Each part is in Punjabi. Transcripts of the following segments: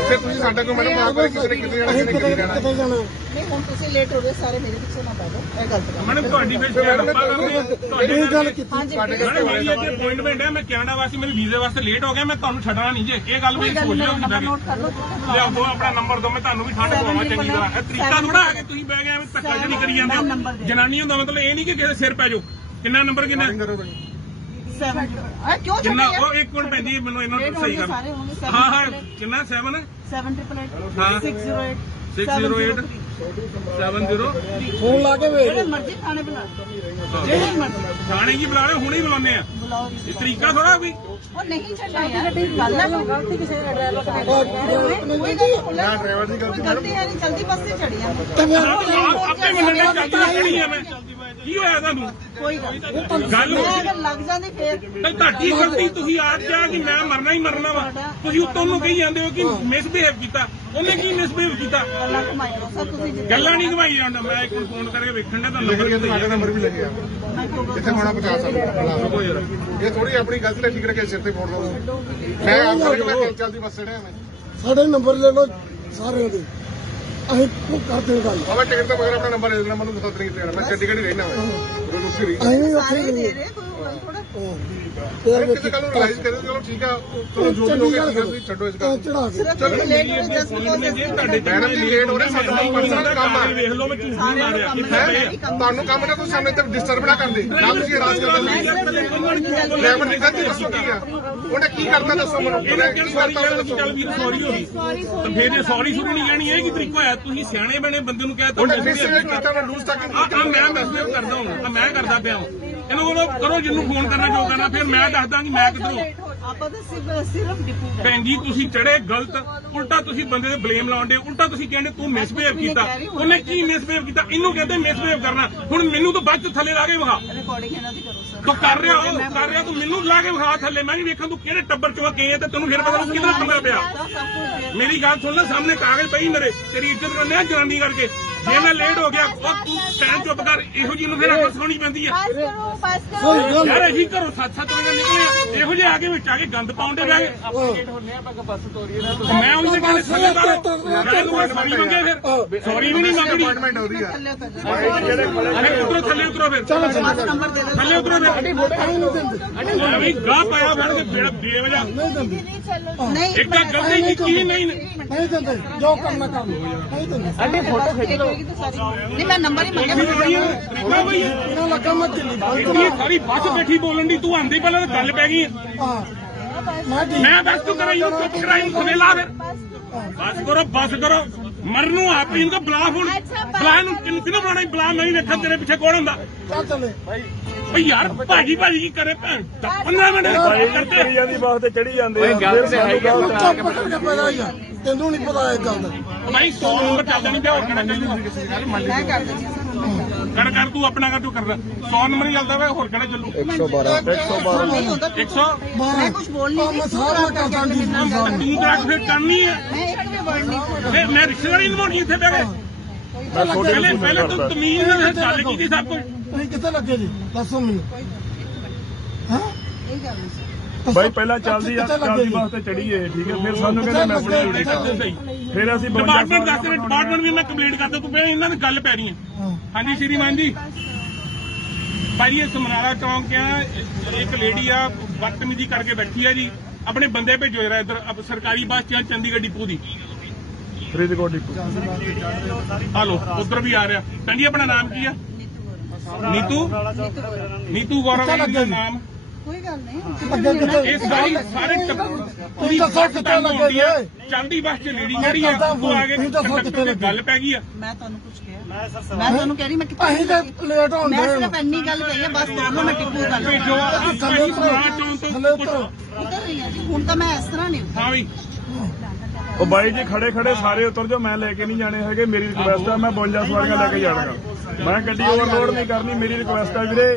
ਫਿਰ ਤੁਸੀਂ ਸਾਡਾ ਕੋਈ ਮੈਡਮ ਆਪ ਕਿਸੇ ਨੇ ਕਿਤੇ ਜਾਣਾ ਅਸੀਂ ਕਿਸੇ ਨੇ ਕਿਤੇ ਕਿਤੇ ਜਾਣਾ। ਕਿਤੇ ਜਾਣਾ। ਨਹੀਂ ਹੁਣ ਤੁਸੀਂ ਲੇਟ ਹੋ ਗਏ ਸਾਰੇ ਮੇਰੇ ਪਿੱਛੇ ਨਾ ਪੈ ਜਾਓ ਇਹ ਗਲਤ ਗੱਲ ਮੈਡਮ ਤੁਹਾਡੀ ਫਿਰ ਸ਼ਾਇਦ ਆਪਾਂ ਕਰਦੇ ਹਾਂ ਤੁਹਾਡੀ ਇਹ ਗੱਲ ਕੀਤੀ ਹਾਂਜੀ ਮੈਡਮ ਮੇਰੀ ਅੱਜ ਅਪਾਇੰਟਮੈਂਟ ਹੈ ਮੈਂ ਕੈਨੇਡਾ ਵਾਸਤੇ ਮੇਰੇ ਵੀਜ਼ੇ ਵਾਸਤੇ ਲੇਟ ਹੋ ਗਿਆ ਮੈਂ ਤੁਹਾਨੂੰ ਛੱਡਣਾ ਨਹੀਂ ਜੇ। ਇਹ ਗੱਲ ਵੀ ਕਿਦਾਂ ਲਿਆਓ ਦੋ ਆਪਣਾ ਨੰਬਰ ਦੋ ਮੈਂ ਤੁਹਾਨੂੰ ਵੀ ਠੰਡ ਪਵਾਵਾਂ ਚੰਗੀ ਤਰ੍ਹਾਂ। ਇਹ ਤਰੀਕਾ ਥੋੜਾ ਹੈ ਕਿ ਤੁਸੀਂ ਬਹਿ ਗਏ ਐਵੇਂ ਧੱਕਾ ਜਿਹੜੀ ਕਰੀ ਜਾਂਦੇ ਹੋ। ਜਨਾਨੀ ਹੁੰਦਾ ਮਤਲਬ ਇਹ ਨਹੀਂ ਕਿ ਕਿਸੇ ਸਿਰ ਪੈ ਜਾਓ। ਕਿੰਨਾ ਨੰਬਰ ਕਿੰਨਾ? ਕਿਉਂ ਕਿੰਨਾ? ਛੱਡਿਆ? ਉਹ ਇੱਕ ਮਿੰਟ ਪੈਂਦੀ ਹੈ ਮੈਨੂੰ ਇਹਨਾਂ ਨੂੰ ਸਹੀ ਕਰ ਸਾਰੇ ਹੋਣਗੇ ਹਾਂ ਹਾਂ ਕਿੰਨਾ? 7 7 ਟ੍ਰਿਪਲ ਹਾਂ। 608 608 70 ਫੋਨ ਲਾ ਕੇ ਵੇਖ। ਜਿਹੜੇ ਮਰਜ਼ੀ ਖਾਣੇ ਬਣਾ ਲਓ। ਜਿਹੜੇ ਮਰਜ਼ੀ। ਥਾਣੇ ਕੀ ਬੁਲਾ ਰਹੇ ਹੁਣੇ ਹੀ ਬੁਲਾਉਂਦੇ ਆ। ਬੁਲਾਓ ਜੀ। ਇਹ ਤਰੀਕਾ ਥੋੜਾ ਵੀ ਉਹ ਨਹੀਂ ਛੱਡਣਾ ਯਾਰ। ਗੱਲ ਹੈ ਕੋਈ ਗਲਤੀ ਕਿਸੇ ਦਾ ਡਰਾਈਵਰ ਦਾ ਕੋਈ ਨਾ ਡਰਾਈਵਰ ਦੀ ਗਲਤੀ ਗਲਤੀ ਹੈ ਨਹੀਂ। ਜਲਦੀ ਬੱਸ ਤੇ ਚੜੀਆਂ ਆਪ- ਮੰਨਣੇ ਚੱਲਦੀ ਖੜੀ ਆ ਮੈਂ ਕੀ ਹੋਇਆ ਤੁਹਾਨੂੰ? ਕੋਈ ਗੱਲ ਹੋ ਲੱਗ ਜਾਂਦੀ ਫੇਰ। ਤਾਂ ਤੁਹਾਡੀ ਗਲਤੀ ਤੁਸੀਂ ਆਪ ਕਿਹਾ ਕਿ ਮੈਂ ਮਰਨਾ ਹੀ ਮਰਨਾ ਵਾ। ਤੁਸੀਂ ਉੱਤੋਂ ਨੂੰ ਕਹੀ ਜਾਂਦੇ ਹੋ ਕਿ ਮਿਸਬਿਹੇਵ ਕੀਤਾ। ਉਹਨੇ ਕੀ ਮਿਸਬਿਹੇਵ ਕੀਤਾ? ਗੱਲਾਂ ਕਮਾਈ ਲਓ ਸਰ ਤੁਸੀਂ ਜਿੱਦਾਂ ਗੱਲਾਂ ਨਹੀਂ ਘਵਾਈ ਜਾਂਦਾ। ਮੈਂ ਇੱਕ ਫੋਨ ਕਰਕੇ ਵੇਖਣ ਦਾ ਲਿਖ ਨੰਬਰ ਲਿਆ ਤੁਹਾਡਾ ਨੰਬਰ ਵੀ ਲੱਗਿਆ ਜਿੱਥੇ ਹੋਣਾ ਪਹੁੰਚਾ ਸਕਦਾ ਇਹ ਥੋੜੀ ਆਪਣੀ ਗਲਤੀ ਨੇ ਠੀਕ ਰੱਖੇ ਸਿਰ ਤੇ ਫੋੜ ਲਓ। ਮੈਂ ਆਪ ਕਰਕੇ ਮੈਂ ਚੱਲ ਚੱਲਦੀ ਬੱਸ ਚੜਿਆ ਮੈਂ। ਸਾਡੇ ਨੰਬਰ ਲੈ ਲਓ ਸਾਰਿਆਂ ਦੇ। ਅਸੀਂ ਉਹ ਕਰਦੇ ਹਾਂ ਗੱਲ। ਬਾਬਾ ਟਿਕਟ ਤੋਂ ਮਗਰ ਆਪਣਾ ਨੰਬਰ ਦੇ ਦੇਣਾ ਮੈਨੂੰ ਦੱਸ ਨਹੀਂ ਜਾਣਾ ਮੈਂ ਚੰਡੀਗੜ੍ਹ ਹੀ ਰਹਿਣਾ ਰੋਜ਼ ਉੱਥੇ ਰਹੀ। ਅਸੀਂ ਵੀ ਉੱਥੇ ਸਾਰੇ ਹੀ ਰਹੇ ਥੋੜਾ ਫੇਰ ਕਿਸੇ ਗੱਲ ਨੂੰ ਰਿਲਾਈਜ਼ ਕਰੇ ਚਲੋ ਠੀਕ ਆ। ਚਲੋ ਜੋ ਵੀ ਹੋ ਗਿਆ ਠੀਕ ਆ, ਤੁਸੀਂ ਛੱਡੋ ਇਸ ਗੱਲ ਨੂੰ। ਚੜਾ ਕੇ ਤੁਹਾਡੇ ਮੈਡਮ ਜੀ ਲੇਟ ਹੋ ਰਹੇ ਸਾਡਾ ਕੋਈ ਪਰਸਨਲ ਕੰਮ ਆ। ਵੇਖ ਲਓ ਮੈਂ ਝੂਠ ਨਹੀਂ ਮਾਰਿਆ। ਹੈਂ? ਤੁਹਾਨੂੰ ਕੰਮ ਨਾ ਕੋਈ ਸਾਹਮਣੇ ਤੇ ਡਿਸਟਰਬ ਨਾ ਕਰਦੇ ਨਾ ਤੁਸੀਂ ਹਰਾਸ ਕਰਦੇ ਡਰਾਈਵਰ ਨੇ ਗਲਤੀ ਦੱਸੋ ਕੀ ਆ? ਉਹਨੇ ਕੀ ਕਰਤਾ ਦੱਸੋ ਮੈਨੂੰ। ਉਹਨੇ ਕਿਹੜੀ ਸਾਰੀ ਗੱਲ ਦੱਸੋ। ਚੱਲ ਵੀਰ ਸੌਰੀ ਹੋ ਗਈ। ਤਾਂ ਫਿਰ ਇਹ ਸੌਰੀ ਸ਼ੁਰੂ ਨਹੀਂ ਕਹਿਣੀ ਇਹ ਕੀ ਤਰੀਕਾ ਹੋਇਆ? ਤੁਸੀਂ ਸਿਆਣੇ ਬਣੇ ਬੰਦੇ ਨੂੰ ਕਹਿ ਤਾ ਕੀਤਾ ਮੈਂ ਲੂਜ਼ ਆ ਮੈਂ ਮੈਸੇਜ ਕਰਦਾ ਹਾਂ ਆ ਮੈਂ ਕਰਦਾ ਪਿਆ ਹਾਂ। ਇਹਨੂੰ ਬੋਲੋ ਕਰੋ ਜਿੰਨੂੰ ਫੋਨ ਕਰਨਾ ਜੋ ਕਰਨਾ ਫਿਰ ਮੈਂ ਦੱਸਦਾ ਕਿ ਮੈਂ ਕਿੱਧਰੋਂ ਆਪਾਂ ਤਾਂ ਸਿਰਫ ਸਿਰਫ ਡਿਪੂ ਗਏ। ਭੈਣ ਜੀ ਤੁਸੀਂ ਚੜੇ ਗਲਤ ਉਲਟਾ ਤੁਸੀਂ ਬੰਦੇ ਤੇ ਬਲੇਮ ਲਾਉਂਦੇ ਉਲਟਾ ਤੁਸੀਂ ਕਹਿੰਦੇ ਤੂੰ ਮਿਸਬਿਹੇਵ ਕੀਤਾ। ਉਹਨੇ ਕੀ ਮਿਸਬਿਹੇਵ ਕੀਤਾ? ਇਹਨੂੰ ਕਹਿੰਦੇ ਮਿਸਬਿਹੇਵ ਕਰਨਾ। ਹੁਣ ਮੈਨੂੰ ਤਾਂ ਬਾਅਦ ਚ ਥੱਲੇ ਲਾ ਕੇ ਵਿਖਾ। ਰਿਕਾਰਡਿੰਗ ਇਹਨਾਂ ਦੀ ਤੂੰ ਕਰ ਰਿਹਾ, ਉਹ ਕਰ ਰਿਹਾ, ਤੂੰ ਮੈਨੂੰ ਲਾ ਕੇ ਵਿਖਾ ਥੱਲੇ। ਮੈਂ ਵੀ ਵੇਖਾਂ ਤੂੰ ਕਿਹੜੇ ਟੱਬਰ ਚੋਂ ਗਏ ਆ, ਤੇ ਤੈਨੂੰ ਫਿਰ ਪਤਾ ਲੱਗੂ ਕਿਹਦਾ ਪੰਗਾ ਪਿਆ। ਮੇਰੀ ਗੱਲ ਸੁਣ ਲੈ, ਸਾਹਮਣੇ ਕਾਗਜ਼ ਪਈ ਮੇਰੇ, ਤੇਰੀ ਇੱਜ਼ਤ ਕਰਨੇ ਆ ਜਨਾਨੀ ਕਰਕੇ। ਜੇ ਮੈਂ ਲੇਟ ਹੋ ਗਿਆ ਉਹ ਤੂੰ ਟਾਈਮ ਚੁੱਪ ਕਰ ਇਹੋ ਜੀ ਨੂੰ ਫਿਰ ਅੱਖ ਸੁਣੀ ਪੈਂਦੀ ਆ। ਪਾਸ ਕਰੋ ਪਾਸ ਕੋਈ ਕਰੋ ਗੱਲ ਯਾਰ ਅਸੀਂ ਘਰੋਂ ਸੱਤ ਸੱਤ ਵਜੇ ਨਿਕਲੇ ਆ ਇਹੋ ਜਿਹੇ ਆ ਕੇ ਵਿੱਚ ਆ ਕੇ ਗੰਦ ਪਾਉਂਦੇ ਰਹਿ ਗਏ। ਮੈਂ ਉਹਦੇ ਕਹਿੰਦੇ ਥੱਲੇ ਕਰ ਮੈਂ ਤੂੰ ਸੌਰੀ ਮੰਗੇ ਫਿਰ। ਸੌਰੀ ਵੀ ਨਹੀਂ ਮੰਗਣੀ। ਅਪਾਇੰਟਮੈਂਟ ਉਹਦੀ ਆ। ਥੱਲੇ ਉਤਰ ਜਾਓ ਅਰੇ ਉਤਰੋ ਥੱਲੇ ਉਤਰੋ ਫਿਰ। ਬਸ ਨੰਬਰ ਦੇ ਦਿਓ। ਥੱਲੇ ਉਤਰੋ ਫਿਰ। ਅਸੀਂ ਨਹੀਂ ਦਿੰਦੇ। ਪਾਇਆ ਕੇ ਬੇੜਾ ਬੇਵਜਾ। ਨਹੀਂ ਇੱਕ ਤਾਂ ਗਲਤੀ ਕੀਤੀ ਨਹੀਂ ਨਹੀਂ? ਦਿੰਦੇ। ਜੋ ਕਰਨਾ ਕਰ ਲਓ ਨਹੀਂ ਦਿੰਦੇ। ਅੱਡੇ ਫੋਟੋ ਖਿੱਚ ਲਓ। ਨਹੀਂ ਮੈਂ ਨੰਬਰ ਹੀ ਮੰਗਿਆ ਤਰੀਕਾ ਬਈ ਇਹਨਾਂ ਲੱਗਾ ਮੈਂ ਦਿੱਲੀ ਬੰਦ ਇੰਨੀ ਸਾਰੀ ਬੱਸ ਬੈਠੀ ਬੋਲਣ ਦੀ ਤੂੰ ਆਂਦੀ ਪਹਿਲਾਂ ਤਾਂ ਗੱਲ ਪੈ ਗਈ। ਹਾਂ ਮੈਂ ਠੀਕ ਮੈਂ ਦੱਸ ਤੂੰ ਕਰਾਈ ਨੂੰ ਚੁੱਪ ਕਰਾਈ ਨੂੰ ਖਵੇਲਾ ਫਿਰ ਬਸ ਕਰੋ ਬਸ ਕਰੋ। ਮਰਨ ਨੂੰ ਆਪ ਹੀ ਇਹਨੂੰ ਬੁਲਾ ਹੁਣ। ਬੁਲਾ ਨੂੰ ਕਿੰਨੂੰ ਕਿਹਨੂੰ ਬੁਲਾਣਾ ਬੁਲਾ ਮੈਂ ਹੀ ਵੇਖਾਂ ਤੇਰੇ ਪਿੱਛੇ ਕੌਣ ਹੁੰਦਾ। ਚੱਲ ਚੱਲੇ। ਓਏ ਯਾਰ ਭਾਜੀ ਭਾਜੀ ਕੀ ਕਰੇ ਭੈਣ? 15 ਮਿੰਟ ਕਰਦੇ। ਜਾਂਦੀ ਬਾਸ ਤੇ ਚੜੀ ਜਾਂਦੇ ਆ। ਫਿਰ ਸਾਨੂੰ ਗਲਤ ਆ ਤੈਨੂੰ ਨਹੀਂ ਪਤਾ ਇਹ ਗੱਲ ਦਾ। ਭਾਈ 100 ਨੰਬਰ ਚੱਲ ਜਾਣੀ ਪਿਆ ਹੋਰ ਕਿਹੜਾ ਚੱਲੂ ਮੈਂ ਕਰ ਦਿੰਦੀ ਕਰ ਕਰ ਤੂੰ ਆਪਣਾ ਕਰ ਤੂੰ ਕਰਦਾ। 100 ਨੰਬਰ ਹੀ ਚੱਲਦਾ ਵਾ ਹੋਰ ਕਿਹੜਾ ਚੱਲੂ? 112 ਨਹੀਂ ਹੁੰਦਾ। 100 ਮੈਂ ਕੁਝ ਬੋਲ ਨਹੀਂ ਮੈਂ ਸਾਰਾ ਕਰਦਾ ਜੀ ਤੂੰ ਤਾਂ ਫਿਰ ਕਰਨੀ ਹੈ। ਮੈਂ ਇੱਕ ਵੀ ਵਰਡ ਨਹੀਂ ਬੋਲਿਆ ਮੈਂ ਮੈਂ ਰਿਸ਼ਤੇਦਾਰੀ ਨਿਭਾਉਣੀ ਇੱਥੇ ਬਹਿ ਕੇ ਪਹਿਲੇ ਪਹਿਲੇ ਤੂੰ ਤਮੀਜ਼ ਨਾਲ ਗੱਲ ਕੀਤੀ ਸਭ ਕੁਝ ਤੁਸੀਂ ਕਿੱਥੇ ਲੱਗੇ ਜੀ? ਦੱਸੋ ਮੈਨੂੰ। ਹਾਂ? ਇਹ ਗੱਲ ਸਰ। ਬਾਈ ਪਹਿਲਾਂ ਚੱਲਦੀ ਆ ਚੱਲਦੀ ਬਾਸ ਤੇ ਚੜੀਏ ਠੀਕ ਹੈ? ਫਿਰ ਸਾਨੂੰ ਕਹਿੰਦੇ ਮੈਂ ਆਪਣੀ ਡਿਊਟੀ ਸਹੀ ਫਿਰ ਅਸੀਂ 52 ਡਿਪਾਰਟਮੈਂਟ ਦੱਸ ਰਿਹਾ ਡਿਪਾਰਟਮੈਂਟ ਵੀ ਮੈਂ ਕੰਪਲੀਟ ਕਰਦਾ ਤੂੰ ਪਹਿਲਾਂ ਇਹਨਾਂ ਦੀ ਗੱਲ ਪੈ ਰਹੀ ਹੈ। ਹਾਂਜੀ ਸ਼੍ਰੀਮਾਨ ਜੀ। ਭਾਈ ਇਹ ਸਮਨਾਰਾ ਚੌਂਕ ਆ ਇੱਕ ਲੇਡੀ ਆ ਬਦਤਮੀਜ਼ੀ ਕਰਕੇ ਬੈਠੀ ਆ ਜੀ। ਆਪਣੇ ਬੰਦੇ ਭੇਜੋ ਜਰਾ ਇੱਧਰ ਸਰਕਾਰੀ ਬੱਸ ਚ ਆ, ਚੰਡੀਗੜ੍ਹ ਡਿਪੂ ਦੀ। ਫਰੀਦਕੋਟ ਡਿਪੂ। ਹਲੋ ਉਧਰ ਵੀ ਆ ਰਿਹਾ। ਕਹਿੰਦੀ ਆਪਣਾ ਨਾਮ ਕੀ ਆ? ਨੀਤੂ? ਨੀਤੂ ਗੌਰਵ ਜੀ ਦਾ ਨਾਮ। ਕੋਈ ਗੱਲ ਨਹੀਂ। ਅੱਗੇ ਕਿੱਥੇ ਇਸ ਵਾਰੀ ਸਾਰੇ ਟੱਬਰ ਤੁਸੀਂ ਦੱਸੋ ਕਿੱਥੇ ਲੱਗੇ ਜੀ ਚੰਦੀ ਬੱਸ ਚ ਲੇਡੀ ਜਿਹੜੀ ਆ ਉਹ ਆ ਕੇ ਤੁਸੀਂ ਦੱਸੋ ਕਿੱਥੇ ਲੱਗੇ? ਗੱਲ ਪੈ ਗਈ ਆ। ਮੈਂ ਤੁਹਾਨੂੰ ਕੁਝ ਕਿਹਾ। ਮੈਂ ਤੁਹਾਨੂੰ ਕਹਿ ਰਹੀ ਮੈਂ ਕਿੱਥੇ ਅਸੀਂ ਤਾਂ ਲੇਟ ਹੋਣ ਮੈਂ ਦੇ ਸਿਰਫ ਇੰਨੀ ਗੱਲ ਕਹੀ ਹੈ ਬਸ ਦੋਨੋਂ ਮੈਂ ਟਿੱਪੂ ਗੱਲ ਭੇਜੋ ਆ ਥੱਲੇ ਭਾਈ ਉਤਰੋ ਸਮਨਾਰਾ ਚੌਂਕ ਥੱਲੇ ਤੋਂ ਉਤਰੋ ਪੁੱਛੋ। ਉਤਰ ਰਹੀ ਹਾਂ ਜੀ? ਹੁਣ ਤਾਂ ਮੈਂ ਇਸ ਤਰ੍ਹਾਂ ਨਹੀਂ ਹਾਂ ਵੀ। ਉਹ ਬਾਈ ਜੀ ਖੜੇ ਖੜੇ ਸਾਰੇ ਉਤਰ ਜਾਓ ਮੈਂ ਲੈ ਕੇ ਨਹੀਂ ਜਾਣੇ ਹੈਗੇ। ਮੇਰੀ ਰਿਕੁਐਸਟ ਆ ਮੈਂ 52 ਸਵਾਰੀਆਂ ਲੈ ਕੇ ਜਾਣਾਗਾ ਮੈਂ ਗੱਡੀ ਓਵਰਲੋਡ ਨਹੀਂ ਕਰਨੀ ਮੇਰੀ ਰਿਕੁਐਸਟ ਆ ਵੀਰੇ।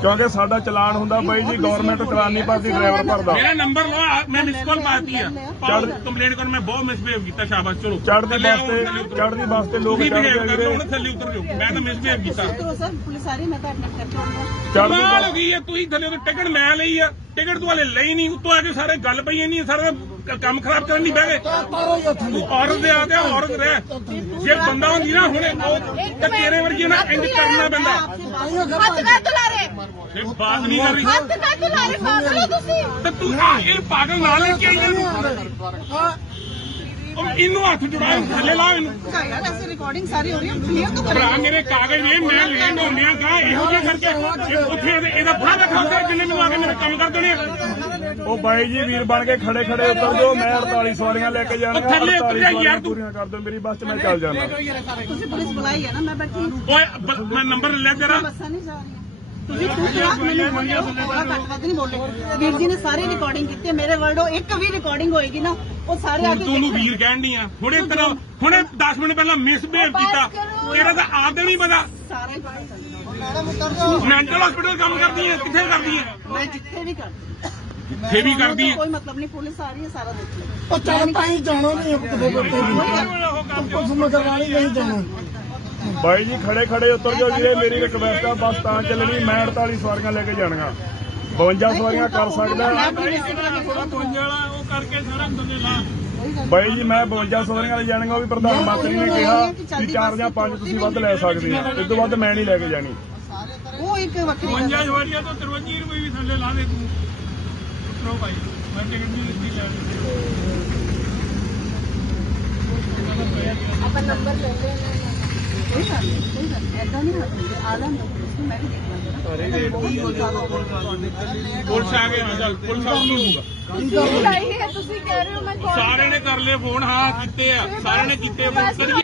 ਕਿਉਂਕਿ ਸਾਡਾ ਚਲਾਨ ਹੁੰਦਾ ਬਾਈ ਜੀ ਗਵਰਨਮੈਂਟ ਕਰਾਨੀ ਪਾਦੀ ਡਰਾਈਵਰ ਭਰਦਾ। ਮੇਰਾ ਨੰਬਰ ਲਓ ਮੈਂ ਮਿਸ ਕਾਲ ਮਾਰਤੀ ਆ। ਕੰਪਲੇਂਟ ਕਰ ਮੈਂ ਬਹੁਤ ਮਿਸਬੀਹੇਵ ਕੀਤਾ ਸ਼ਾਬਾਸ਼ ਚਲੋ। ਚੜ੍ਹਦੀ ਵਾਸਤੇ ਚੜ੍ਹਦੀ ਵਾਸਤੇ ਲੋਕ ਚੜ੍ਹਦੇ ਹੁਣ ਥੱਲੇ ਉਤਰ ਮੈਂ ਤਾਂ ਮਿਸਬੀਹੇਵ ਕੀਤਾ। ਪੁਲਿਸ ਆ ਰਹੀ ਮੈਂ ਤਾਂ ਅਟੈਕ ਕਰਤਾ ਚੜ੍ਹਦੀ ਵਾਲ ਗਈ ਹੈ ਤੁਸੀਂ ਥੱਲੇ ਤੋਂ ਟਿਕਟ ਮੈਂ ਲਈ ਆ। ਟਿਕਟ ਤੁਹਾਡੇ ਲਈ ਨਹੀਂ ਉੱਤੋਂ ਆ ਕੇ ਸਾਰੇ ਗੱਲ ਪਈ ਨਹੀਂ ਸਾਰੇ ਕੰਮ ਖਰਾਬ ਕਰਨ ਨਹੀਂ ਬਹਿ ਔਰਤ ਦੇ ਆ ਔਰਤ ਰਹਿ। ਜੇ ਬੰਦਾ ਹੁੰਦੀ ਨਾ, ਹੁਣੇ ਤਾਂ ਤੇਰੇ ਵਰਗੀ ਨਾ ਇੰਜ ਕਰਨਾ ਪੈਂਦਾ। ਹੱਥ ਹੱਥ ਕਰ ਕੇ ਥੱਲੇ ਲਾ ਇਹਨੂੰ। ਘਰ ਵੈਸੇ ਰਿਕਾਰਡਿੰਗ ਸਾਰੀ ਹੋ ਰਹੀ ਹੈ ਕਲੀਅਰ ਤੋਂ ਭਰਾ ਮੇਰੇ ਕਾਗਜ਼ ਨੇ, ਮੈਂ ਲੈਣ ਹੋਣਿਆ ਕਾ ਇਹੋ ਜਿਹਾ ਕਰਕੇ ਉੱਥੇ ਇਹਦਾ ਬੁਰਾ ਰੱਖਾ ਜਿੰਨੇ ਮੈਨੂੰ ਆ ਕੇ ਮੇਰਾ ਕੰਮ ਕਰ ਦੇਣੇ ਉਹ ਬਾਈ ਜੀ ਵੀਰ ਬਣ ਕੇ ਖੜੇ ਖੜੇ ਉਤਰ ਜਾਓ ਮੈਂ 48 ਸਵਾਰੀਆਂ ਲੈ ਕੇ ਜਾਣਾ ਥੱਲੇ ਉਤਰ ਜਾ ਯਾਰ ਪੂਰੀਆਂ ਕਰ ਦਿਓ ਮੇਰੀ ਬੱਸ 'ਚ ਮੈਂ ਚੱਲ ਜਾਣਾ ਤੁਸੀਂ ਪੁਲਿਸ ਬੁਲਾਈ ਹੈ ਨਾ ਮੈਂ ਬੈਠੀ ਓਏ ਮੈਂ ਨੰਬਰ ਲੈ ਤੇਰਾ। ਬੱਸਾਂ ਨਹੀਂ ਜਾ ਰਹੀਆਂ ਤੂੰ ਕਿਹਾ ਮੈਨੂੰ ਨਹੀਂ ਬੋਲੇ। ਵੀਰ ਜੀ ਨੇ ਸਾਰੇ ਰਿਕਾਰਡਿੰਗ ਕੀਤੀ ਹੈ, ਮੇਰੇ ਵਰਡੋ ਇੱਕ ਵੀ ਰਿਕਾਰਡਿੰਗ ਹੋਏਗੀ ਨਾ ਉਹ ਸਾਰੇ ਤੂੰ ਉਹਨੂੰ ਵੀਰ ਕਹਿਣ ਦੀ ਆ। ਹੁਣੇ ਤੇਰਾ ਹੁਣੇ 10 ਮਿੰਟ ਪਹਿਲਾਂ ਮਿਸ ਕੀਤਾ। ਤੇਰਾ ਤਾਂ ਆਦਮ ਨਹੀਂ ਪਤਾ। ਸਾਰਾ ਹੀ ਪਤਾ ਮੈਂ ਜਿੱਥੇ ਵੀ ਇੱਥੇ ਵੀ ਕਰਦੀ ਹੈ ਕੋਈ ਮਤਲਬ ਨਹੀਂ ਪੁਲਿਸ ਆ ਰਹੀ ਹੈ ਸਾਰਾ ਦੇਖ ਲਓ। ਉਹ ਚੱਲ ਤਾਂ ਹੀ ਜਾਣਾ ਨਹੀਂ। ਕਿਤੇ ਬੱਤੇ ਵੀ ਕੁਝ ਮਗਰਵਾਣੀ ਨਹੀਂ। ਜਾਣਾ। ਬਾਈ ਜੀ ਖੜੇ ਖੜੇ ਉਤਰ ਜਾਓ ਵੀਰੇ। ਮੇਰੀ ਰਿਕਵੈਸਟ ਆ ਬੱਸ ਤਾਂ ਚੱਲਣੀ ਮੈਂ 48 ਸਵਾਰੀਆਂ ਲੈ ਕੇ ਜਾਣੀਆਂ। 52 ਸਵਾਰੀਆਂ ਕਰ ਸਕਦਾ। ਉਹ ਕਰਕੇ ਸਾਰਾ ਬੰਦੇ ਲਾ। ਬਾਈ ਜੀ ਮੈਂ 52 ਸਵਾਰੀਆਂ ਲੈ ਜਾਣੀਆਂ ਉਹ ਵੀ ਪ੍ਰਧਾਨ ਮੰਤਰੀ ਨੇ ਕਿਹਾ ਕਿ ਚਾਰ ਜਾਂ ਪੰਜ ਤੁਸੀਂ ਵੱਧ ਲੈ ਸਕਦੇ ਆ। ਇਸ ਤੋਂ ਵੱਧ ਮੈਂ ਨਹੀਂ ਲੈ ਕੇ ਜਾਣੀ। ਉਹ ਇੱਕ ਵੱਖਰੀ ਗੱਲ ਹੈ। ਜਵਾਰੀਆ ਤੋਂ 53 ਰੁਪਏ ਵੀ ਥੱਲੇ ਲਾ ਦੇ ਤੂੰ। ਉਤਰੋ ਭਾਈ ਮੈਂ ਟਿਕਟ ਨਹੀਂ ਲਿੱਤੀ ਲੈਣ ਆਪਾਂ ਨੰਬਰ ਲੈ ਲੈਣਾ ਕੋਈ ਗੱਲ ਨਹੀਂ ਕੋਈ ਗੱਲ ਨਹੀਂ ਐਦਾਂ ਨਹੀਂ ਹੋਣੀ ਆ ਲੈਣ ਦੋ ਪੁਲਿਸ ਨੂੰ ਮੈਂ ਵੀ ਦੇਖ ਲਾਂਗਾ ਪੁਲਿਸ ਆ ਗਏ ਹਾਂ ਚੱਲ ਪੁਲਿਸ ਆ ਕੀ ਹੋਊਗਾ ਤੁਸੀਂ ਲਾਈ ਹੈ ਤੁਸੀਂ ਕਹਿ ਰਹੇ ਹੋ ਮੈਂ ਕਾਲ ਸਾਰਿਆਂ ਨੇ ਕਰ ਲਏ ਫੋਨ ਹਾਂ ਕੀਤੇ ਆ ਸਾਰਿਆਂ ਨੇ ਕੀਤੇ ਫੋਨ ਕਰੀਏ